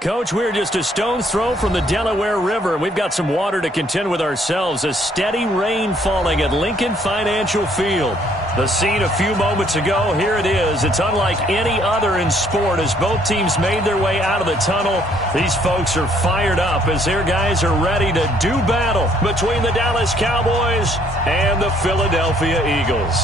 Coach, we're just a stone's throw from the Delaware River. We've got some water to contend with ourselves. A steady rain falling at Lincoln Financial Field. The scene a few moments ago, here it is. It's unlike any other in sport as both teams made their way out of the tunnel. These folks are fired up as their guys are ready to do battle between the Dallas Cowboys and the Philadelphia Eagles.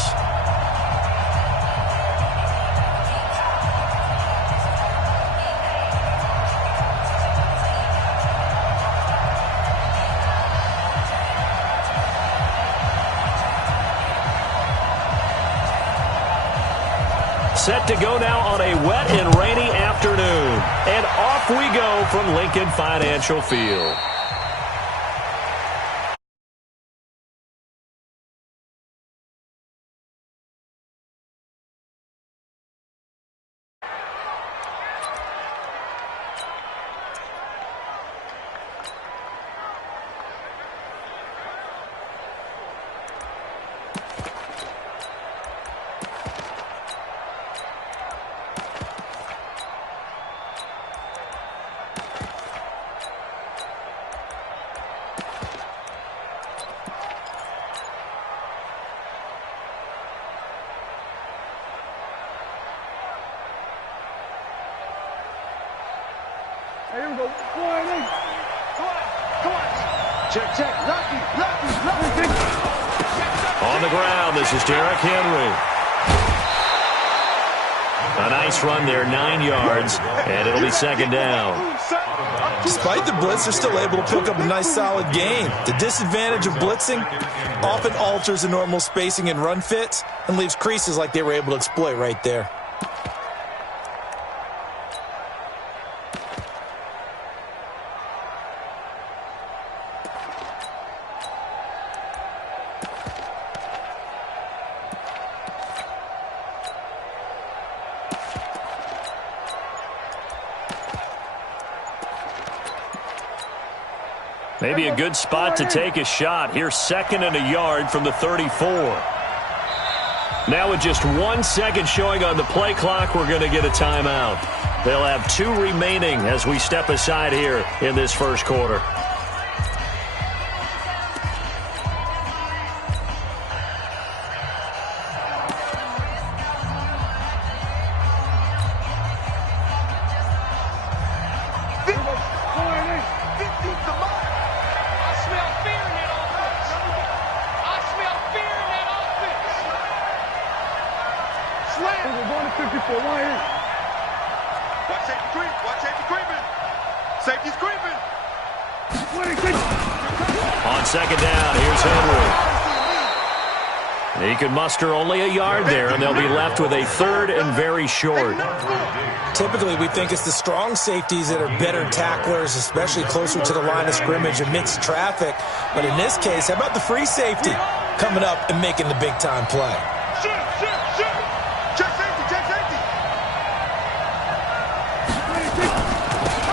Set to go now on a wet and rainy afternoon. And off we go from Lincoln Financial Field. Here we go. Come on. Check. Lucky. On the ground, this is Derrick Henry. A nice run there, 9 yards, and it'll be second down. Despite the blitz, they're still able to pick up a nice, solid gain. The disadvantage of blitzing often alters the normal spacing and run fits and leaves creases like they were able to exploit right there. Maybe a good spot to take a shot. Here's 2nd and a yard from the 34. Now with just 1 second showing on the play clock, we're going to get a timeout. They'll have 2 remaining as we step aside here in this first quarter. On second down, here's Henry. He could muster only a yard there, and they'll be left with a 3rd and very short. Typically, we think it's the strong safeties that are better tacklers, especially closer to the line of scrimmage amidst traffic. But in this case, how about the free safety coming up and making the big-time play?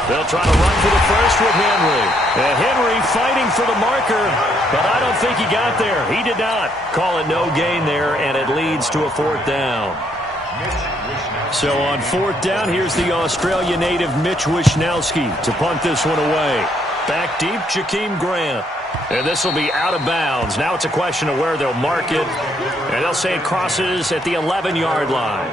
They'll try to run for the first with Henry. And Henry fighting for the marker, but I don't think he got there. He did not. Call it no gain there, and it leads to a 4th down. So on 4th down, here's the Australia native Mitch Wishnowsky to punt this one away. Back deep, Jakeem Grant. And this will be out of bounds. Now it's a question of where they'll mark it. And they'll say it crosses at the 11-yard line.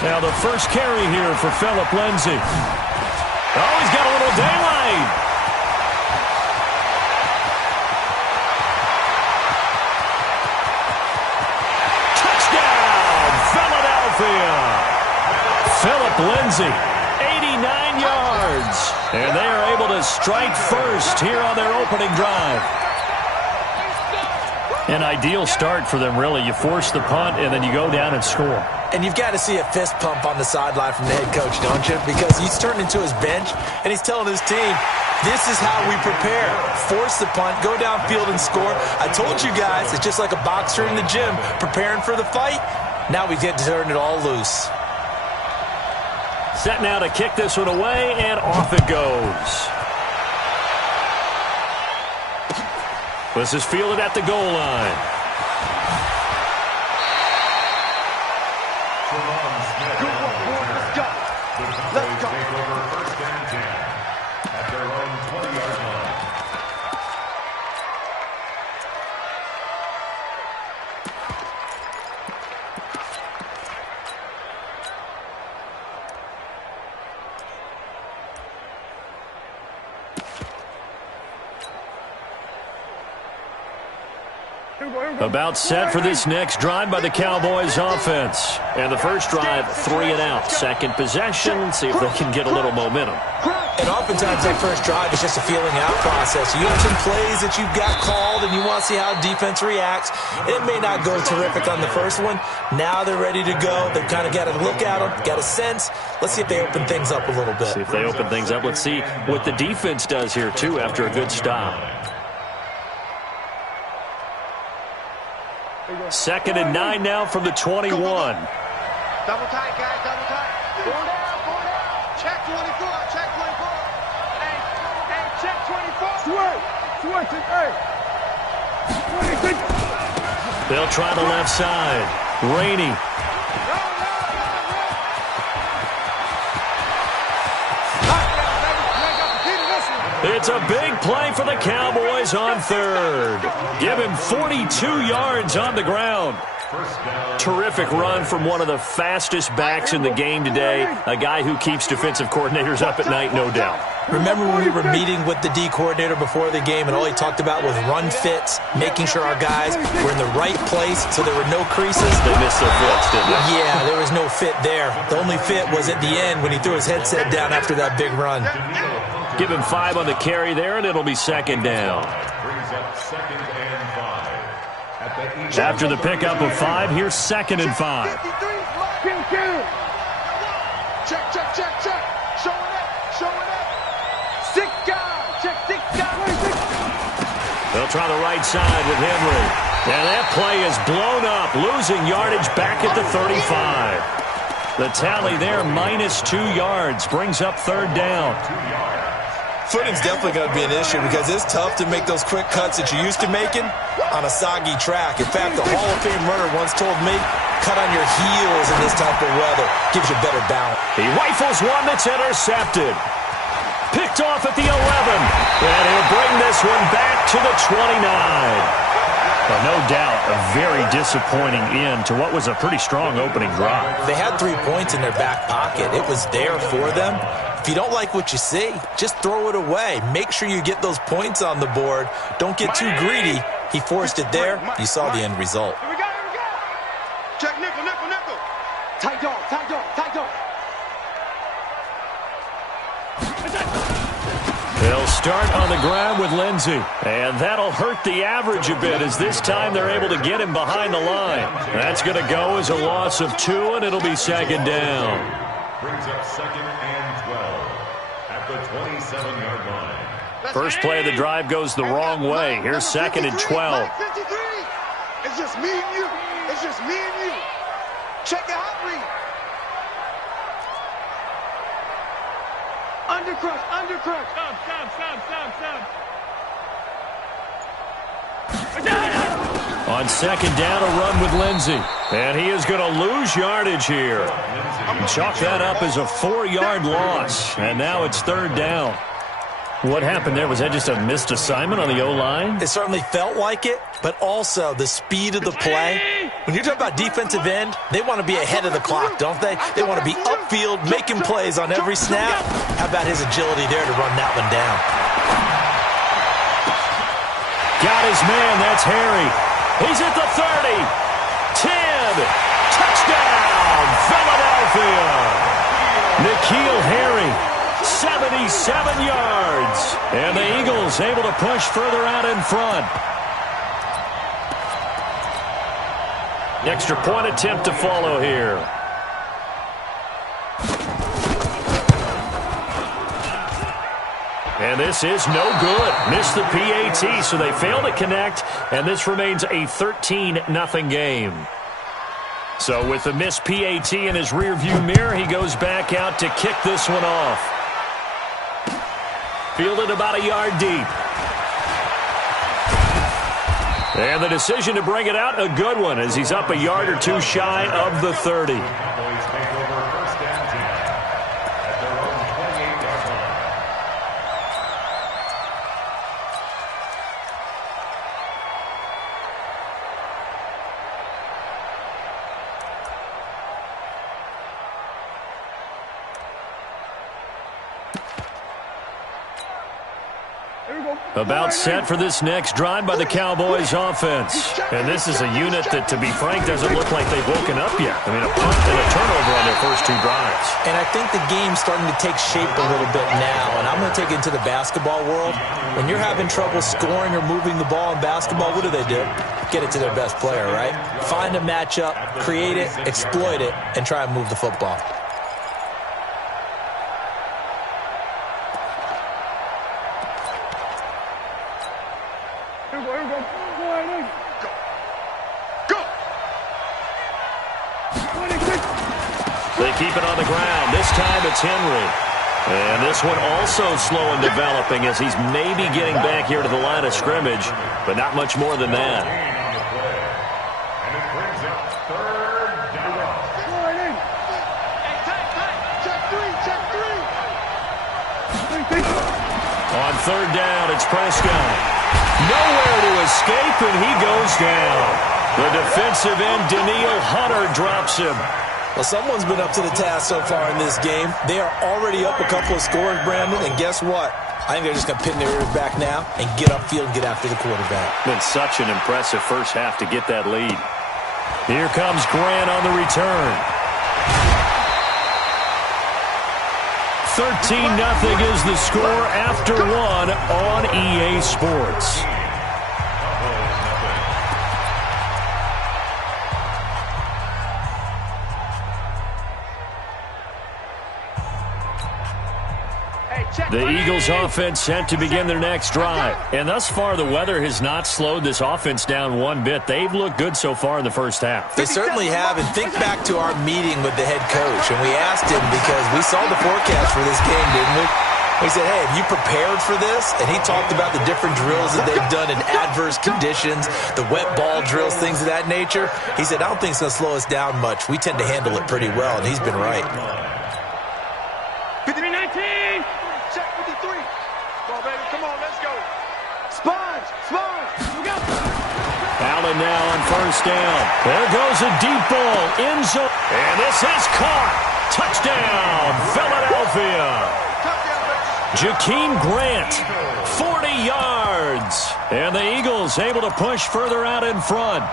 Now the first carry here for Phillip Lindsay. Oh, he's got a little daylight. Touchdown, Philadelphia. Phillip Lindsay, 89 yards. And they are able to strike first here on their opening drive. An ideal start for them, really. You force the punt, and then you go down and score. And you've got to see a fist pump on the sideline from the head coach, don't you? Because he's turned into his bench, and he's telling his team, This is how we prepare. Force the punt, go downfield and score. I told you guys, it's just like a boxer in the gym preparing for the fight. Now we get to turn it all loose. Set now to kick this one away, and off it goes. This is fielded at the goal line. Good one, boys. Let's go. Let's go. First and 10 at their own 20-yard line. About set for this next drive by the Cowboys offense. And the first drive, 3 and out. Second possession, see if they can get a little momentum. And oftentimes that first drive is just a feeling out process. You have some plays that you've got called and you want to see how defense reacts. It may not go terrific on the first one. Now they're ready to go. They've kind of got to look at them, got a sense. Let's see if they open things up a little bit. See if they open things up. Let's see what the defense does here, too, after a good stop. Second and 9 now from the 21. Double tight, guys, double tight. Go down. Check 24, check 24. Hey, check 24. Switch, hey. They'll try the left side. Rainey. It's a big play for the Cowboys on third. Give him 42 yards on the ground. Terrific run from one of the fastest backs in the game today. A guy who keeps defensive coordinators up at night, no doubt. Remember when we were meeting with the D coordinator before the game and all he talked about was run fits, making sure our guys were in the right place so there were no creases? They missed their fits, didn't they? Yeah, there was no fit there. The only fit was at the end when he threw his headset down after that big run. Give him 5 on the carry there, and it'll be second down. Brings up second and 5. After the pickup of 5, here's second and 5. Check. Showing up. 6 guys. Check 6 guys. They'll try the right side with Henry. And that play is blown up, losing yardage back at the 35. The tally there, -2 yards, brings up third down. Footing's definitely going to be an issue because it's tough to make those quick cuts that you're used to making on a soggy track. In fact, the Hall of Fame runner once told me, cut on your heels in this type of weather. Gives you better balance. He rifles one that's intercepted. Picked off at the 11. And he'll bring this one back to the 29. Well, no doubt a very disappointing end to what was a pretty strong opening drive. They had 3 points in their back pocket. It was there for them. If you don't like what you see, just throw it away. Make sure you get those points on the board. Don't get too greedy. He forced it there. You saw the end result. Here we go. Check nickel. Tight dog. They'll start on the ground with Lindsey. And that'll hurt the average a bit as this time they're able to get him behind the line. That's going to go as a loss of 2, and it'll be second down. Brings up second and 12 at the 27-yard line. First play of the drive goes the wrong way. Here's second and 12. It's just me and you. Check your hot read. Undercrush. Stop. On second down, a run with Lindsey. And he is going to lose yardage here. Chalk that up as a 4-yard loss. And now it's third down. What happened there? Was that just a missed assignment on the O-line? It certainly felt like it, but also the speed of the play. When you're talking about defensive end, they want to be ahead of the clock, don't they? They want to be upfield, making plays on every snap. How about his agility there to run that one down? Got his man. That's Harry. He's at the 30. 10. Touchdown, Philadelphia. N'Keal Harry. 77 yards. And the Eagles able to push further out in front. Extra point attempt to follow here. And this is no good. Missed the PAT, so they fail to connect, and this remains a 13-0 game. So with the missed PAT in his rearview mirror, he goes back out to kick this one off. Fielded about a yard deep. And the decision to bring it out, a good one, as he's up a yard or two shy of the 30. Cowboys take over first and 10 at their own 28-yard line. About set for this next drive by the Cowboys offense. And this is a unit that, to be frank, doesn't look like they've woken up yet. I mean, a punt and a turnover on their first two drives. And I think the game's starting to take shape a little bit now. And I'm going to take it into the basketball world. When you're having trouble scoring or moving the ball in basketball, what do? Get it to their best player, right? Find a matchup, create it, exploit it, and try and move the football. They keep it on the ground. This time it's Henry. And this one also slow in developing as he's maybe getting back here to the line of scrimmage, but not much more than that. And it brings up third down. On third down, it's Prescott. Nowhere to escape, and he goes down. The defensive end, Daniil Hunter, drops him. Well, someone's been up to the task so far in this game. They are already up a couple of scores, Brandon, and guess what? I think they're just going to pin their ears back now and get upfield and get after the quarterback. Been such an impressive first half to get that lead. Here comes Grant on the return. 13-0 is the score after one on EA Sports. The Eagles offense set to begin their next drive. And thus far, the weather has not slowed this offense down one bit. They've looked good so far in the first half. They certainly have. And think back to our meeting with the head coach. And we asked him because we saw the forecast for this game, didn't we? We said, hey, have you prepared for this? And he talked about the different drills that they've done in adverse conditions, the wet ball drills, things of that nature. He said, I don't think it's going to slow us down much. We tend to handle it pretty well, and he's been right. 53-19. Check 53. Come on, baby. Come on, let's go. Sponge. Here we go. Allen now on first down. There goes a deep ball. End zone. And this is caught. Touchdown, Philadelphia. Jakeem Grant, 40 yards. And the Eagles able to push further out in front.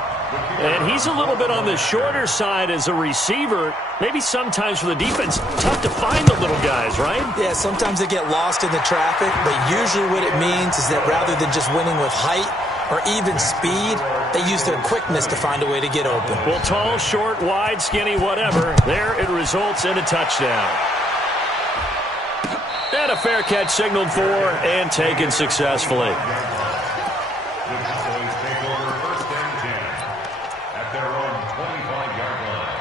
And he's a little bit on the shorter side as a receiver. Maybe sometimes for the defense, tough to find the little guys, right? Yeah, sometimes they get lost in the traffic, but usually what it means is that rather than just winning with height or even speed, they use their quickness to find a way to get open. Well, tall, short, wide, skinny, whatever, there it results in a touchdown. And a fair catch signaled for and taken successfully. The Cowboys take over first and 10 at their own 25-yard line.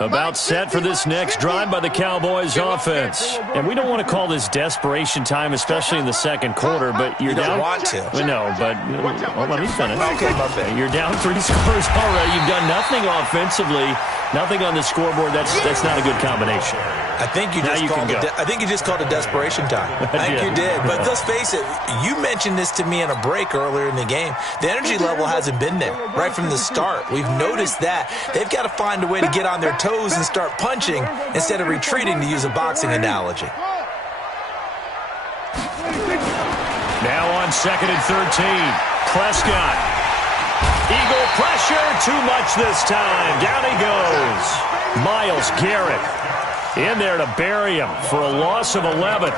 About set for this next drive by the Cowboys offense. And we don't want to call this desperation time, especially in the second quarter, but you're down. You don't want to. No, but well, let me finish. Okay, my bad. You're down 3 scores already. You've done nothing offensively, nothing on the scoreboard. That's not a good combination. I think you just called it desperation time. I think you did. But let's face it, you mentioned this to me in a break earlier in the game. The energy level hasn't been there right from the start. We've noticed that. They've got to find a way to get on their toes and start punching instead of retreating, to use a boxing analogy. Now on 2nd and 13, Prescott. Eagle pressure, too much this time. Down he goes. Myles Garrett in there to bury him for a loss of 11.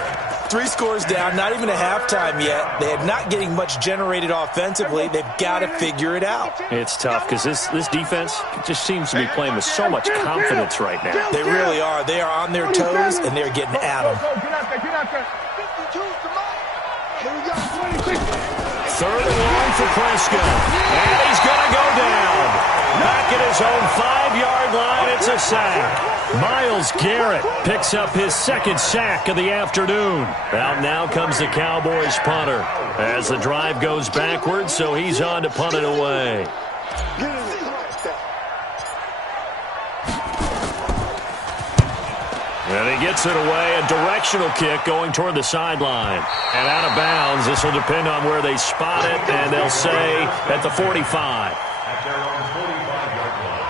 3 scores down, not even a halftime yet. They are not getting much generated offensively. They've got to figure it out. It's tough because this defense just seems to be playing with so much confidence right now. They really are. They are on their toes, and they're getting at them. 3rd and long for Prescott. And he's going to go down. Back at his own 5-yard line, it's a sack. Myles Garrett picks up his 2nd sack of the afternoon. Out now comes the Cowboys punter as the drive goes backwards, so he's on to punt it away. And he gets it away, a directional kick going toward the sideline. And out of bounds, this will depend on where they spot it, and they'll say at the 45. At their own 45-yard line.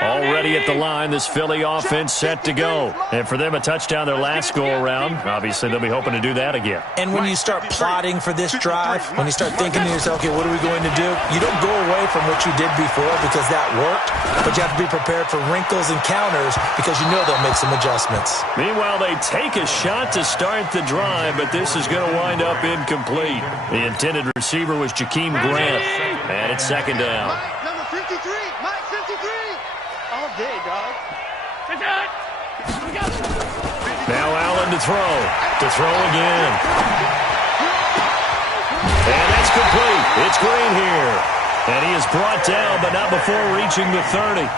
Already at the line, this Philly offense set to go. And for them, a touchdown their last go-around. Obviously, they'll be hoping to do that again. And when you start plotting for this drive, when you start thinking to yourself, okay, what are we going to do? You don't go away from what you did before because that worked, but you have to be prepared for wrinkles and counters because you know they'll make some adjustments. Meanwhile, they take a shot to start the drive, but this is going to wind up incomplete. The intended receiver was Jakeem Grant, and it's 2nd down. Mike, number 53. Mike, 53. All day, dog. Now Allen to throw again. And that's complete. It's Green here. And he is brought down, but not before reaching the 30.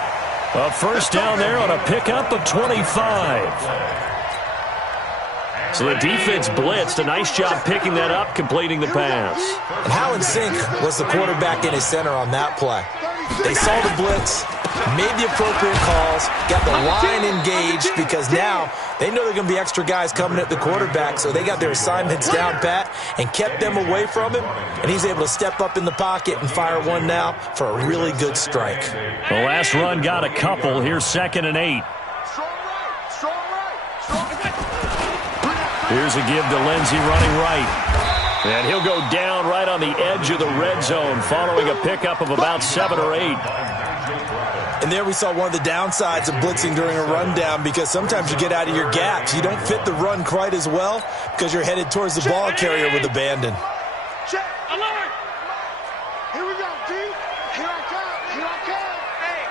A 1st down there on a pickup of 25. So the defense blitzed. A nice job picking that up, completing the pass. And how in sync was the quarterback in his center on that play? They saw the blitz, made the appropriate calls, got the line engaged because now they know they're going to be extra guys coming at the quarterback, so they got their assignments down pat and kept them away from him, and he's able to step up in the pocket and fire one now for a really good strike. The last run got a couple. Here's 2nd and 8. Here's a give to Lindsey running right. And he'll go down right on the edge of the red zone following a pickup of about 7 or 8. And there we saw one of the downsides of blitzing during a rundown because sometimes you get out of your gaps. You don't fit the run quite as well because you're headed towards the ball carrier with abandon. Check. Alert. Here we go, D. Here I come. Here I come. Hey,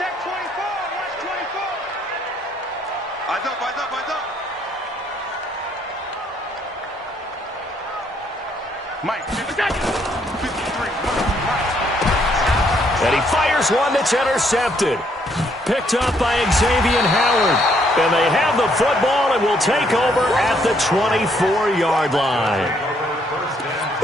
check 24. Watch 24. Eyes up, eyes up, eyes up. Mike, 53. And he fires one that's intercepted. Picked up by Xavier Howard. And they have the football and will take over at the 24-yard line.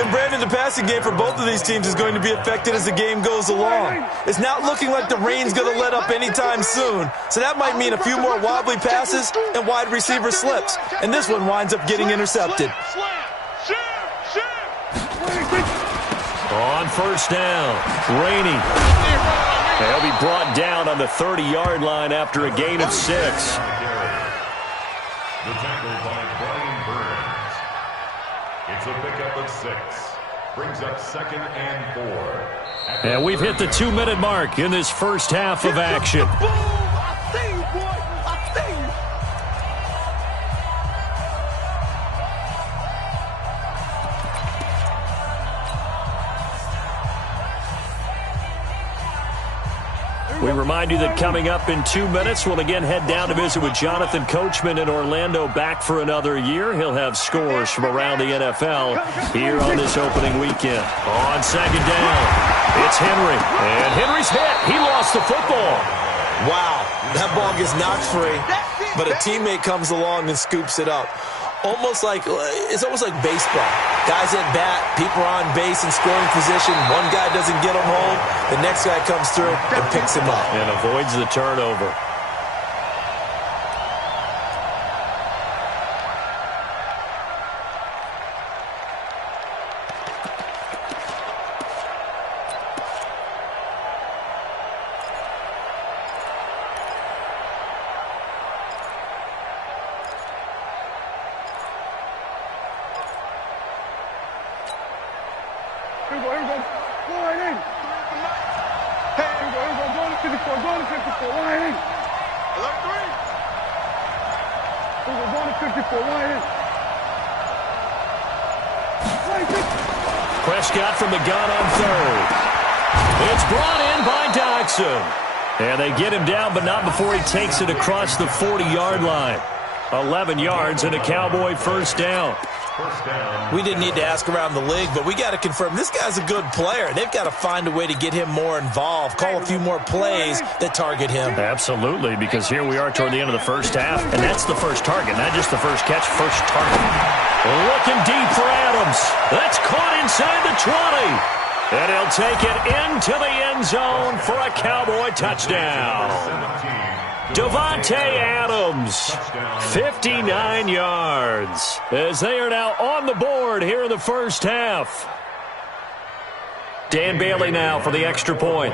And Brandon, the passing game for both of these teams is going to be affected as the game goes along. It's not looking like the rain's going to let up anytime soon. So that might mean a few more wobbly passes and wide receiver slips. And this one winds up getting intercepted. On 1st down, Rainey. He'll be brought down on the 30-yard line after a gain of 6. The tackle by Brian Burns. It's a pickup of 6. Brings up 2nd and 4. And we've hit the 2-minute mark in this first half of action. I see you, boy. I see you. We remind you that coming up in 2 minutes, we'll again head down to visit with Jonathan Coachman in Orlando, back for another year. He'll have scores from around the NFL here on this opening weekend. On 2nd down, it's Henry. And Henry's hit. He lost the football. Wow, that ball gets knocked free, but a teammate comes along and scoops it up. It's almost like baseball. Guys at bat, people are on base in scoring position. One guy doesn't get him home. The next guy comes through and picks him up. And avoids the turnover. Here we go. Go right in. Hey, here we go. Go to 54. Go to 54. Right in. 11-3. Here we go. Go to 54. Right in. Prescott from the gun on third. It's brought in by Dodson. And they get him down, but not before he takes it across the 40-yard line. 11 yards and a Cowboy first down. We didn't need to ask around the league, but we got to confirm this guy's a good player. They've got to find a way to get him more involved, call a few more plays that target him. Absolutely, because here we are toward the end of the first half, and that's the first target, not just the first catch, first target. Looking deep for Adams. That's caught inside the 20. And he'll take it into the end zone for a Cowboy touchdown. Davante Adams, 59 yards, as they are now on the board here in the first half. Dan Bailey now for the extra point.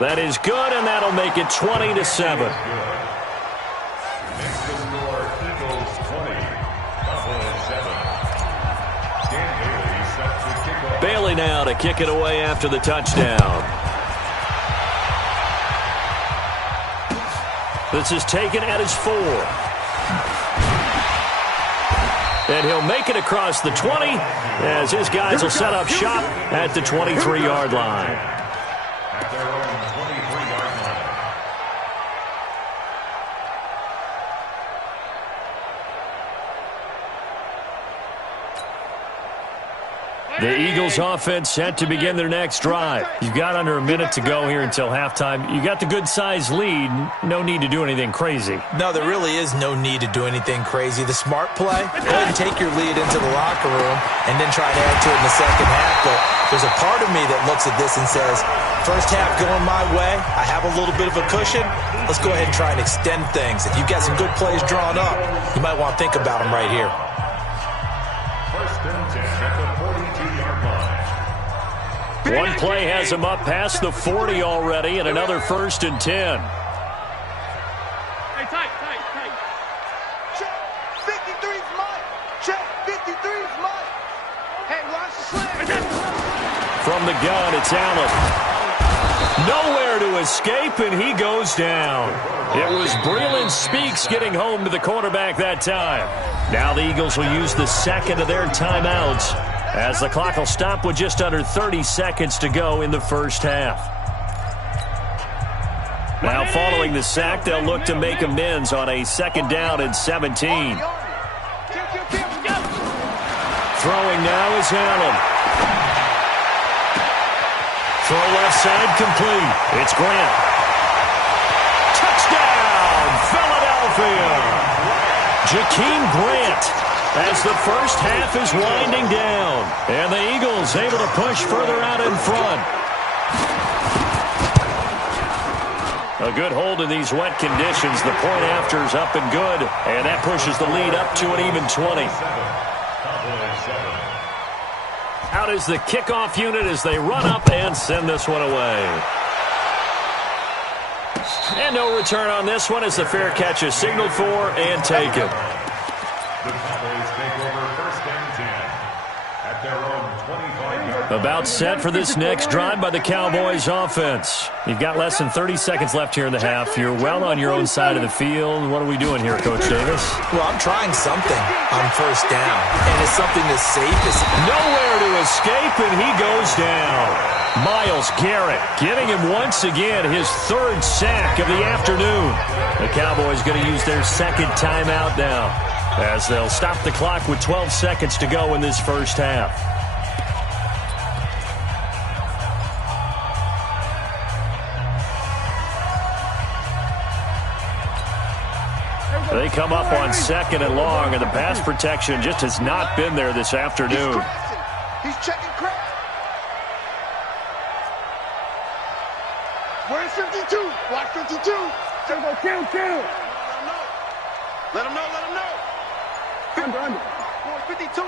That is good, and that'll make it 20-7. Bailey now to kick it away after the touchdown. This is taken at his 4. And he'll make it across the 20 as his guys will set up shop at the 23-yard line. At their own 23-yard line. The Eagles offense set to begin their next drive. You've got under a minute to go here until halftime. You got the good-sized lead. No need to do anything crazy. No, there really is no need to do anything crazy. The smart play, go ahead and take your lead into the locker room and then try to add to it in the second half. But there's a part of me that looks at this and says, first half going my way, I have a little bit of a cushion. Let's go ahead and try and extend things. If you've got some good plays drawn up, you might want to think about them right here. First and 10 at the 42-yard line. One play has him up past the 40 already, and another first and 10. Hey, tight. Check. 53's mine. Check. 53's mine. Hey, watch the slam. From the gun, it's Allen. Nowhere to escape, and he goes down. It was Breland Speaks getting home to the quarterback that time. Now the Eagles will use the second of their timeouts as the clock will stop with just under 30 seconds to go in the first half. Now following the sack, they'll look to make amends on a second down and 17. Throwing now is Allen. Throw left side complete. It's Grant. Touchdown, Philadelphia. Jakeem Grant as the first half is winding down. And the Eagles able to push further out in front. A good hold in these wet conditions. The point after is up and good. And that pushes the lead up to an even 20. Out is the kickoff unit as they run up and send this one away. And no return on this one as the fair catch is signaled for and taken. The Cowboys take over first and 10 at their own 25-yard line. About set for this next drive by the Cowboys offense. You've got less than 30 seconds left here in the half. You're well on your own side of the field. What are we doing here, Coach Davis? Well, I'm trying something on first down, and it's something as safe as... Nowhere to escape, and he goes down. Myles Garrett getting him once again his third sack of the afternoon. The Cowboys going to use their second timeout now as they'll stop the clock with 12 seconds to go in this first half. They come up on second and long, and the pass protection just has not been there this afternoon. He's checking crap. Where's 52? Watch 52. So go kill. Let him know. Under. Boy, 52.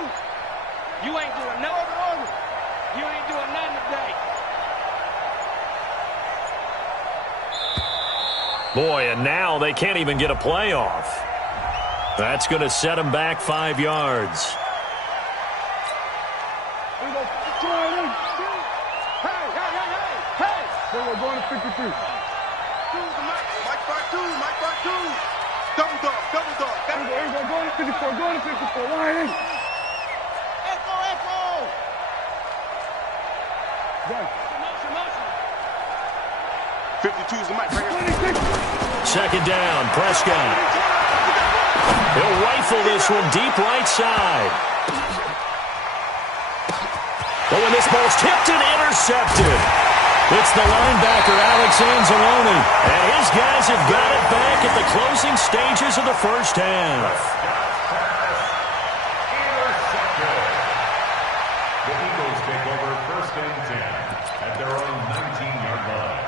You ain't doing nothing. You ain't doing nothing today. Boy, and now they can't even get a play off. That's going to set him back 5 yards. Here we go. Hey. We're going to 53. Mike 5-2. Double dog. Here we go. Going to 54. Line in. Echo. Done. 52 is the mic right here. Second down, Prescott. He'll rifle this one deep right side. Oh, and this ball's tipped and intercepted. It's the linebacker, Alex Anzalone. And his guys have got it back at the closing stages of the first half. The Eagles take over 1st and 10 at their own 19-yard line.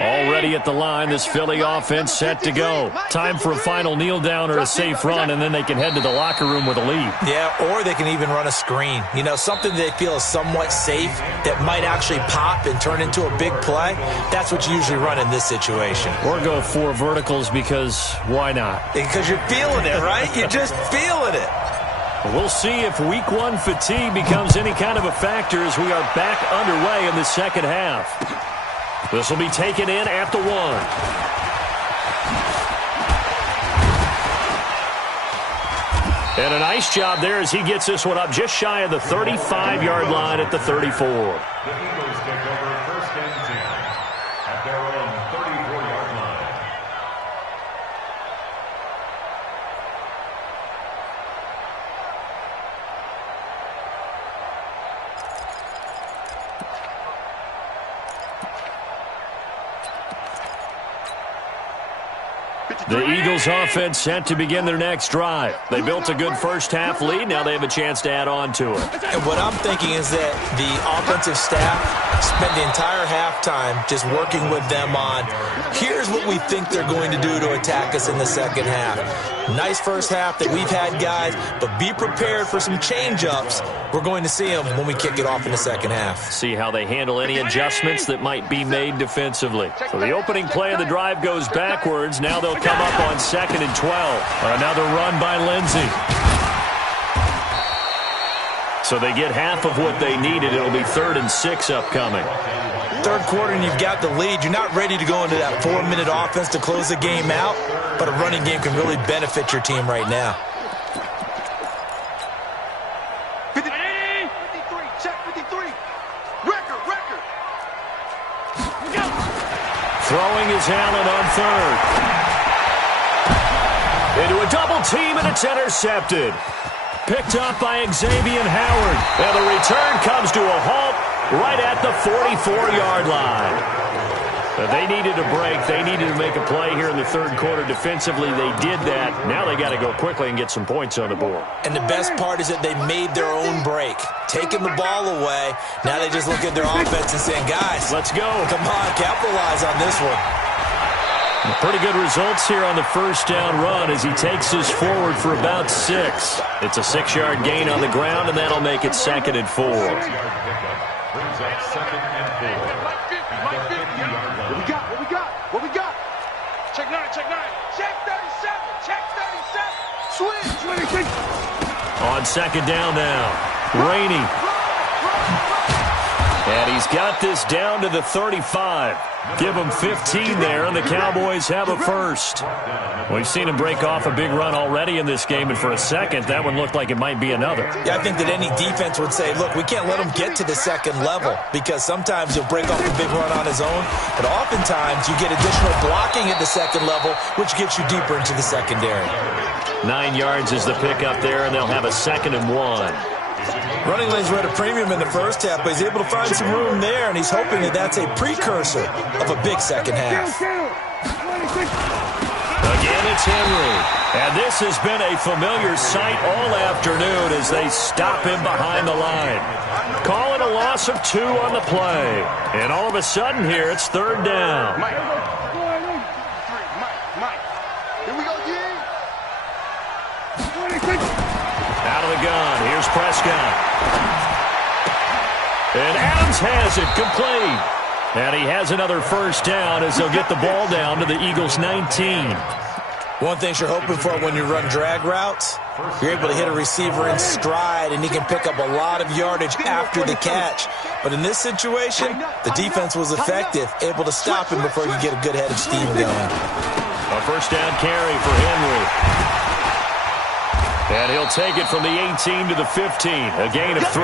Already at the line, this Philly offense set to go. Time for a final kneel down or a safe run, and then they can head to the locker room with a lead. Yeah, or they can even run a screen. You know, something they feel is somewhat safe that might actually pop and turn into a big play. That's what you usually run in this situation. Or go 4 verticals because why not? Because you're feeling it, right? You're just feeling it. We'll see if week 1 fatigue becomes any kind of a factor as we are back underway in the second half. This will be taken in at the 1. And a nice job there as he gets this one up just shy of the 35-yard line at the 34. The Eagles take over 1st and 10 at their own 34-yard line. The Eagles offense set to begin their next drive. They built a good first half lead. Now they have a chance to add on to it. And what I'm thinking is that the offensive staff spent the entire halftime just working with them on, here's what we think they're going to do to attack us in the second half. Nice first half that we've had, guys, but be prepared for some change-ups. We're going to see them when we kick it off in the second half. See how they handle any adjustments that might be made defensively. So the opening play of the drive goes backwards. Now they'll come up on 2nd and 12. Another run by Lindsey. So they get half of what they needed. It'll be 3rd and 6 upcoming. Third quarter and you've got the lead. You're not ready to go into that 4-minute offense to close the game out, but a running game can really benefit your team right now. 53, check 53. Record. Throwing is Allen on 3rd. Into a double team, and it's intercepted. Picked up by Xavier Howard. And the return comes to a halt right at the 44-yard line. They needed a break. They needed to make a play here in the third quarter defensively. They did that. Now they got to go quickly and get some points on the board. And the best part is that they made their own break. Taking the ball away. Now they just look at their offense and saying, guys, let's go. Come on, capitalize on this one. Pretty good results here on the first down run as he takes this forward for about 6. It's a 6-yard gain on the ground, and that'll make it 2nd and 4. Brings up 2nd and 4. What we got? Check 9. Check 37. Check 37. Switch. 26. On 2nd down now, Rainey. And he's got this down to the 35. Give them 15 there, and the Cowboys have a first. We've seen him break off a big run already in this game, and for a second, that one looked like it might be another. Yeah, I think that any defense would say, look, we can't let him get to the second level, because sometimes he'll break off a big run on his own, but oftentimes you get additional blocking at the second level, which gets you deeper into the secondary. 9 yards is the pickup there, and they'll have a 2nd and 1. Running lanes were at a premium in the first half, but he's able to find some room there, and he's hoping that that's a precursor of a big second half. Again, it's Henry. And this has been a familiar sight all afternoon as they stop him behind the line. Call it a loss of 2 on the play. And all of a sudden here, it's 3rd down. Mike. Here we go, G. Out of the gun, here's Prescott. And Adams has it complete. And he has another first down as they'll get the ball down to the Eagles' 19. One thing you're hoping for when you run drag routes, you're able to hit a receiver in stride, and he can pick up a lot of yardage after the catch. But in this situation, the defense was effective, able to stop him before you get a good head of steam going. A first down carry for Henry. And he'll take it from the 18 to the 15, a gain of 3.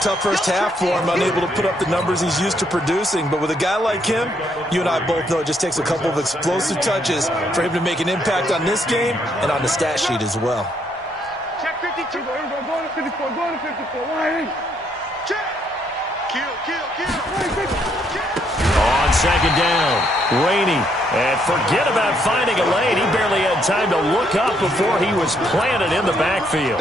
Tough first half for him, unable to put up the numbers he's used to producing. But with a guy like him, you and I both know it just takes a couple of explosive touches for him to make an impact on this game and on the stat sheet as well. Check 52. Go to 54. Go to 54. Check. Kill. On second down, Rainey. And forget about finding a lane. He barely had time to look up before he was planted in the backfield.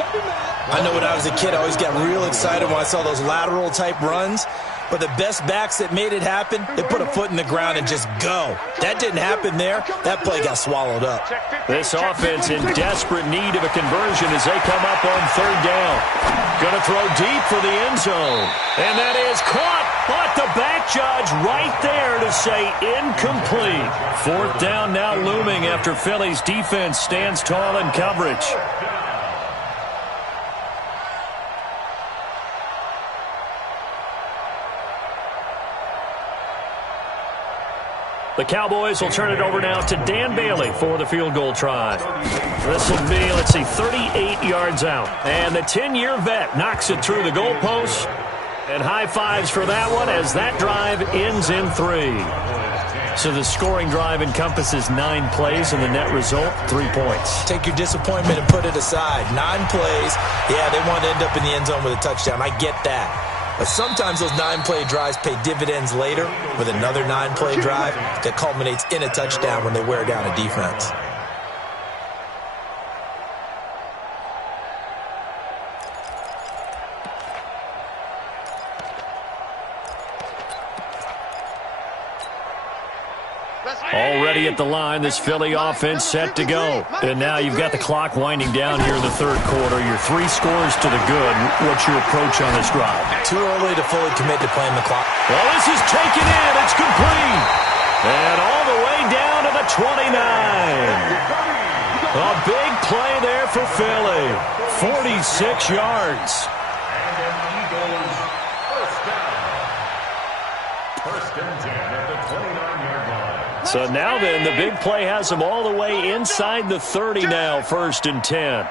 I know when I was a kid, I always got real excited when I saw those lateral-type runs. But the best backs that made it happen, they put a foot in the ground and just go. That didn't happen there. That play got swallowed up. This offense in desperate need of a conversion as they come up on third down. Going to throw deep for the end zone. And that is caught, but the back judge right there to say incomplete. Fourth down now looming after Philly's defense stands tall in coverage. The Cowboys will turn it over now to Dan Bailey for the field goal try. This will be, 38 yards out. And the 10-year vet knocks it through the goalpost. And high fives for that one as that drive ends in 3. So the scoring drive encompasses 9 plays, and the net result, 3 points. Take your disappointment and put it aside. 9 plays. Yeah, they want to end up in the end zone with a touchdown. I get that. But sometimes those 9-play drives pay dividends later with another 9-play drive that culminates in a touchdown when they wear down a defense. Already at the line, this Philly offense set to go. And now you've got the clock winding down here in the third quarter. You're 3 scores to the good. What's your approach on this drive? Too early to fully commit to playing the clock. Well, this is taken in. It's complete. And all the way down to the 29. A big play there for Philly. 46 yards. So now then, the big play has them all the way inside the 30 now, 1st and 10.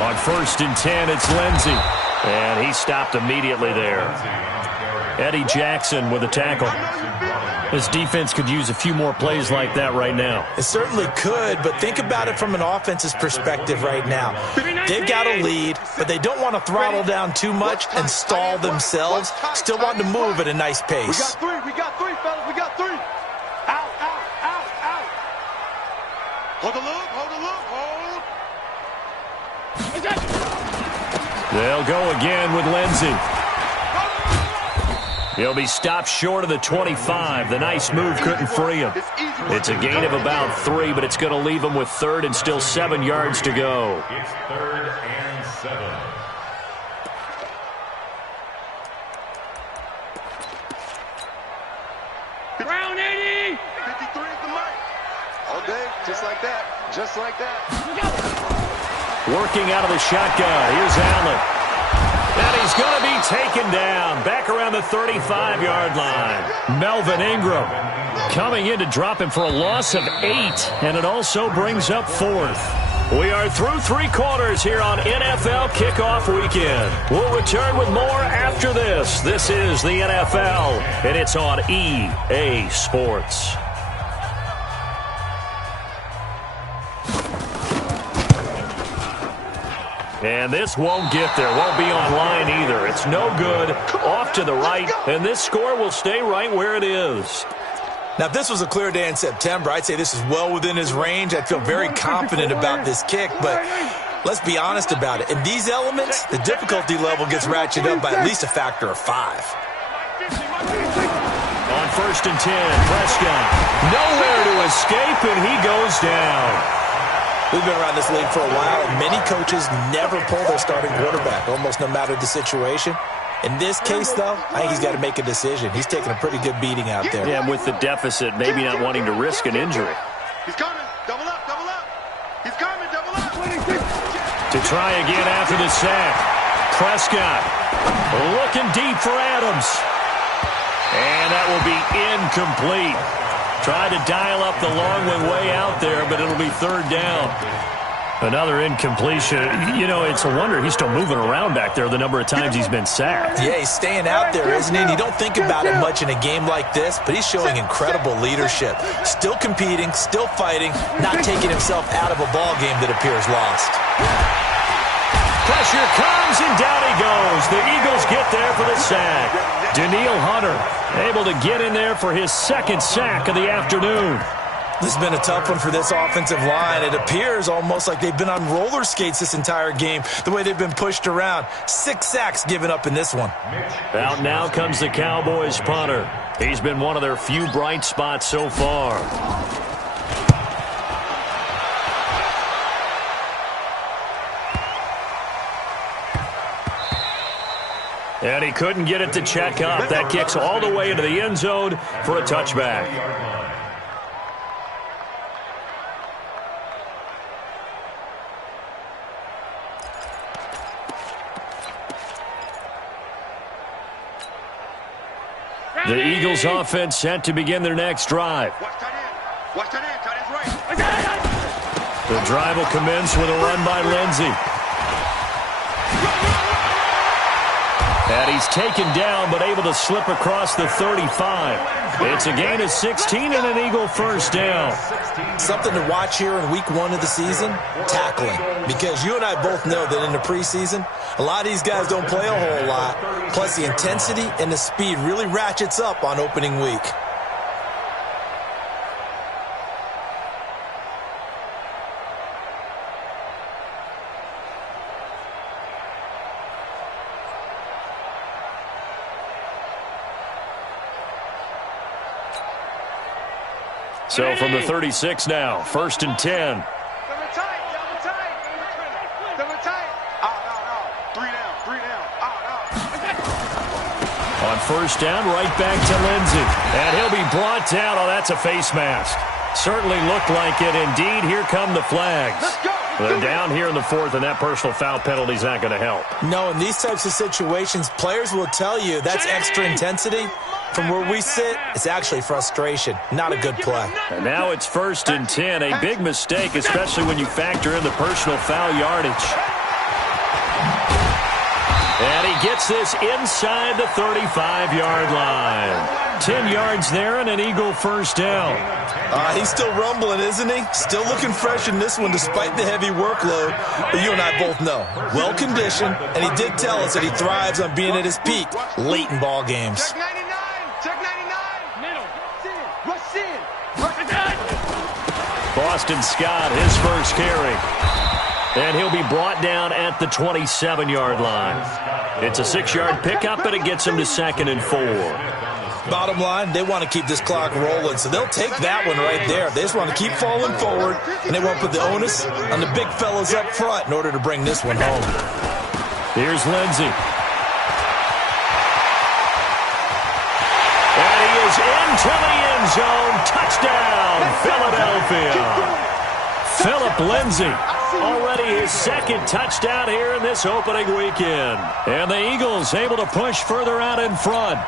On 1st and 10, it's Lindsey. And he stopped immediately there. Eddie Jackson with a tackle. This defense could use a few more plays like that right now. It certainly could, but think about it from an offense's perspective right now. They've got a lead, but they don't want to throttle down too much and stall themselves. Still want to move at a nice pace. We got 3, fellas. We got 3. Out. Hold the loop. They'll go again with Lindsey. He'll be stopped short of the 25. The nice move couldn't free him. It's a gain of about 3, but it's going to leave him with 3rd and still 7 yards to go. It's 3rd and 7. Brown 80. 53 is the mic. All day, just like that. Working out of the shotgun. Here's Allen. And he's going to be taken down back around the 35-yard line. Melvin Ingram coming in to drop him for a loss of 8, and it also brings up 4th. We are through 3 quarters here on NFL Kickoff Weekend. We'll return with more after this. This is the NFL, and it's on EA Sports. And this won't get there. Won't be online either. It's no good. Off to the right. And this score will stay right where it is. Now, if this was a clear day in September, I'd say this is well within his range. I'd feel very confident about this kick. But let's be honest about it. In these elements, the difficulty level gets ratcheted up by at least a factor of 5. On 1st and 10, Prescott. Nowhere to escape, and he goes down. We've been around this league for a while, and many coaches never pull their starting quarterback, almost no matter the situation. In this case, though, I think he's got to make a decision. He's taking a pretty good beating out there. Yeah, and with the deficit, maybe not wanting to risk an injury. He's coming. Double up, double up. He's coming, double up. To try again after the sack. Prescott looking deep for Adams. And that will be incomplete. Tried to dial up the long way out there, but it'll be third down. Another incompletion. You know, it's a wonder he's still moving around back there the number of times he's been sacked. Yeah, he's staying out there, isn't he? And you don't think about it much in a game like this, but he's showing incredible leadership. Still competing, still fighting, not taking himself out of a ball game that appears lost. Pressure comes, and down he goes. The Eagles get there for the sack. Danielle Hunter able to get in there for his second sack of the afternoon. This has been a tough one for this offensive line. It appears almost like they've been on roller skates this entire game, the way they've been pushed around. 6 sacks given up in this one. Out now comes the Cowboys punter. He's been one of their few bright spots so far. And he couldn't get it to check up. That kicks all the way into the end zone for a touchback. The Eagles offense set to begin their next drive. Watch tight end. Tight end's right. The drive will commence with a run by Lindsey. And he's taken down but able to slip across the 35. It's a gain of 16 and an Eagle first down. Something to watch here in week 1 of the season, tackling. Because you and I both know that in the preseason, a lot of these guys don't play a whole lot. Plus the intensity and the speed really ratchets up on opening week. So from the 36 now, 1st and 10. Double tight. Double tight. No. 3 down. On first down, right back to Lindsey. And he'll be brought down. Oh, that's a face mask. Certainly looked like it. Indeed, here come the flags. Let's go. They're down here in the 4th, and that personal foul penalty is not going to help. No, in these types of situations, players will tell you that's extra intensity. From where we sit, it's actually frustration. Not a good play. And now it's 1st and 10. A big mistake, especially when you factor in the personal foul yardage. And he gets this inside the 35-yard line. 10 yards there and an Eagle first down. He's still rumbling, isn't he? Still looking fresh in this one despite the heavy workload. But you and I both know, well-conditioned, and he did tell us that he thrives on being at his peak late in ball games. Check 99. Check 99. Middle. Rush in. Boston Scott, his first carry. And he'll be brought down at the 27-yard line. It's a 6-yard pickup, and it gets him to 2nd and 4. Bottom line, they want to keep this clock rolling, so they'll take that one right there. They just want to keep falling forward, and they want to put the onus on the big fellas up front in order to bring this one home. Here's Lindsey. And he is into the end zone. Touchdown, Philadelphia. Philip Lindsey. Already his 2nd touchdown here in this opening weekend. And the Eagles able to push further out in front.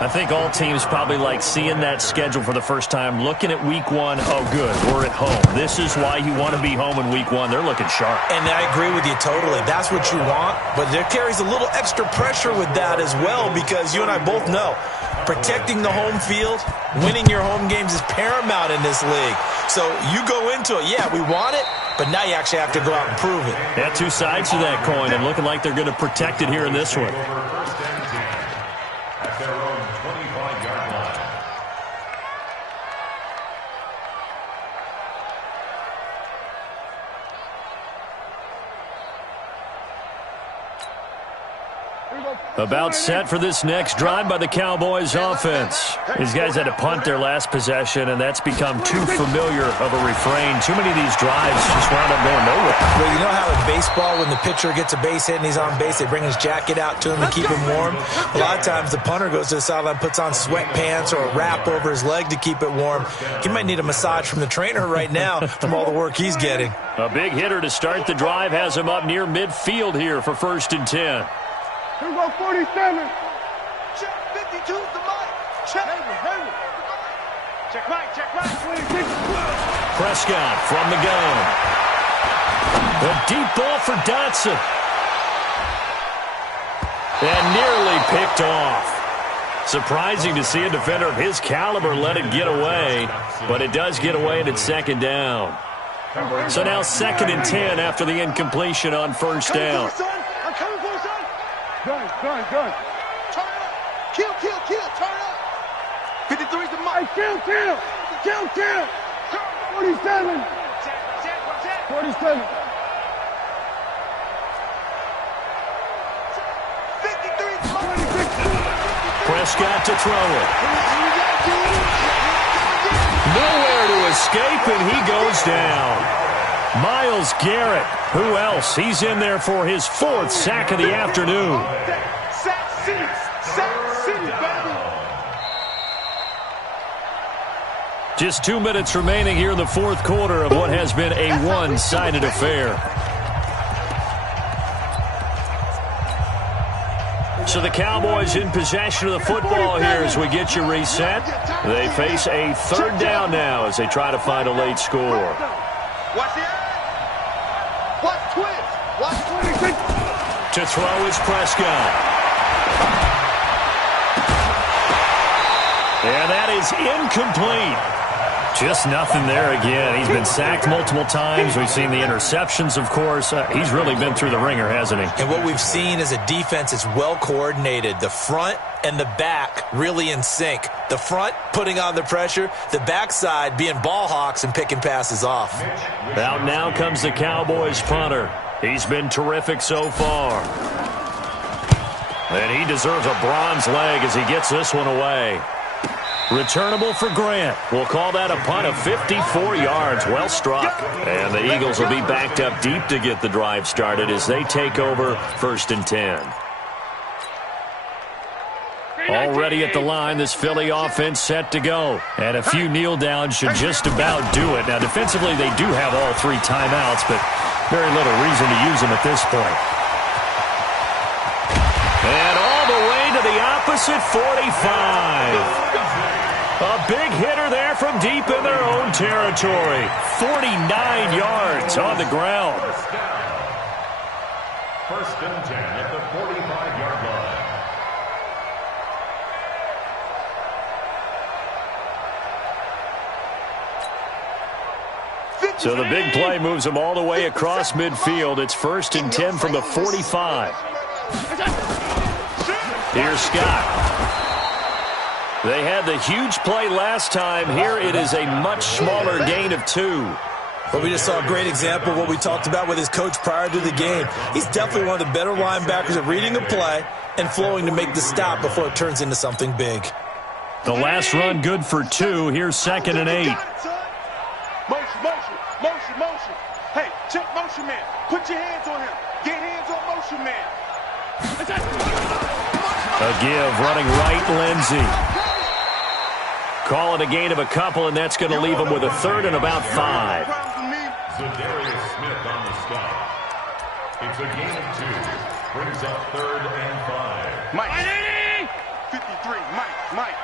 I think all teams probably like seeing that schedule for the first time, looking at week 1. Oh, good, we're at home. This is why you want to be home in week 1. They're looking sharp. And I agree with you totally. That's what you want. But there carries a little extra pressure with that as well, because you and I both know protecting the home field, winning your home games is paramount in this league. So you go into it, yeah, we want it, but now you actually have to go out and prove it. Yeah, 2 sides to that coin, and looking like they're going to protect it here in this one. At their own 25-yard line. Here we go. About set for this next drive by the Cowboys offense. These guys had to punt their last possession, and that's become too familiar of a refrain. Too many of these drives just wound up going nowhere. Well, you know how in baseball, when the pitcher gets a base hit and he's on base, they bring his jacket out to him to keep him warm? A lot of times the punter goes to the sideline, puts on sweatpants or a wrap over his leg to keep it warm. He might need a massage from the trainer right now from all the work he's getting. A big hitter to start the drive has him up near midfield here for 1st and 10. Here we go, 47. Check 52's the mic. Check. Check right, check right. 26. Prescott from the gun. A deep ball for Dotson. And nearly picked off. Surprising to see a defender of his caliber let it get away, but it does get away and it's 2nd down. So now 2nd and 10 after the incompletion on 1st down. I'm coming for you, son. Gun. Turn it up. Kill. Turn it up. 53's the mic. Kill. 47. 47. 53's the mic. Prescott to throw it. Nowhere to escape, and he goes down. Myles Garrett, who else? He's in there for his 4th sack of the afternoon. Sack City, baby. Just 2 minutes remaining here in the 4th quarter of what has been a one-sided affair. So the Cowboys in possession of the football here as we get you reset. They face a 3rd down now as they try to find a late score. Watch the Watch twist. Watch 26. To throw is Prescott. And that is incomplete. Just nothing there again. He's been sacked multiple times. We've seen the interceptions, of course. He's really been through the ringer, hasn't he? And what we've seen is a defense is well coordinated. The front and the back really in sync. The front putting on the pressure, the backside being ball hawks and picking passes off. Out now comes the Cowboys punter. He's been terrific so far. And he deserves a bronze leg as he gets this one away. Returnable for Grant. We'll call that a punt of 54 yards. Well struck. And the Eagles will be backed up deep to get the drive started as they take over 1st and 10. Already at the line, this Philly offense set to go. And a few kneel downs should just about do it. Now, defensively, they do have all 3 timeouts, but very little reason to use them at this point. And all the way to the opposite 45. A big hitter there from deep in their own territory. 49 yards on the ground. 1st and 10 at the 45-yard line. So the big play moves them all the way across midfield. It's 1st and 10 from the 45. Here's Scott. They had the huge play last time. Here it is a much smaller gain of 2. But we just saw a great example of what we talked about with his coach prior to the game. He's definitely one of the better linebackers at reading a play and flowing to make the stop before it turns into something big. The last run good for 2. Here's 2nd and 8. Motion. Hey, check motion man. Put your hands on him. Get hands on motion man. A give running right, Lindsey. Call it a gain of a couple, and that's going to leave them with a 3rd and about 5. Zadarius Smith on the stop. It's a gain of 2. Brings up 3rd and 5. Mike. 53, Mike.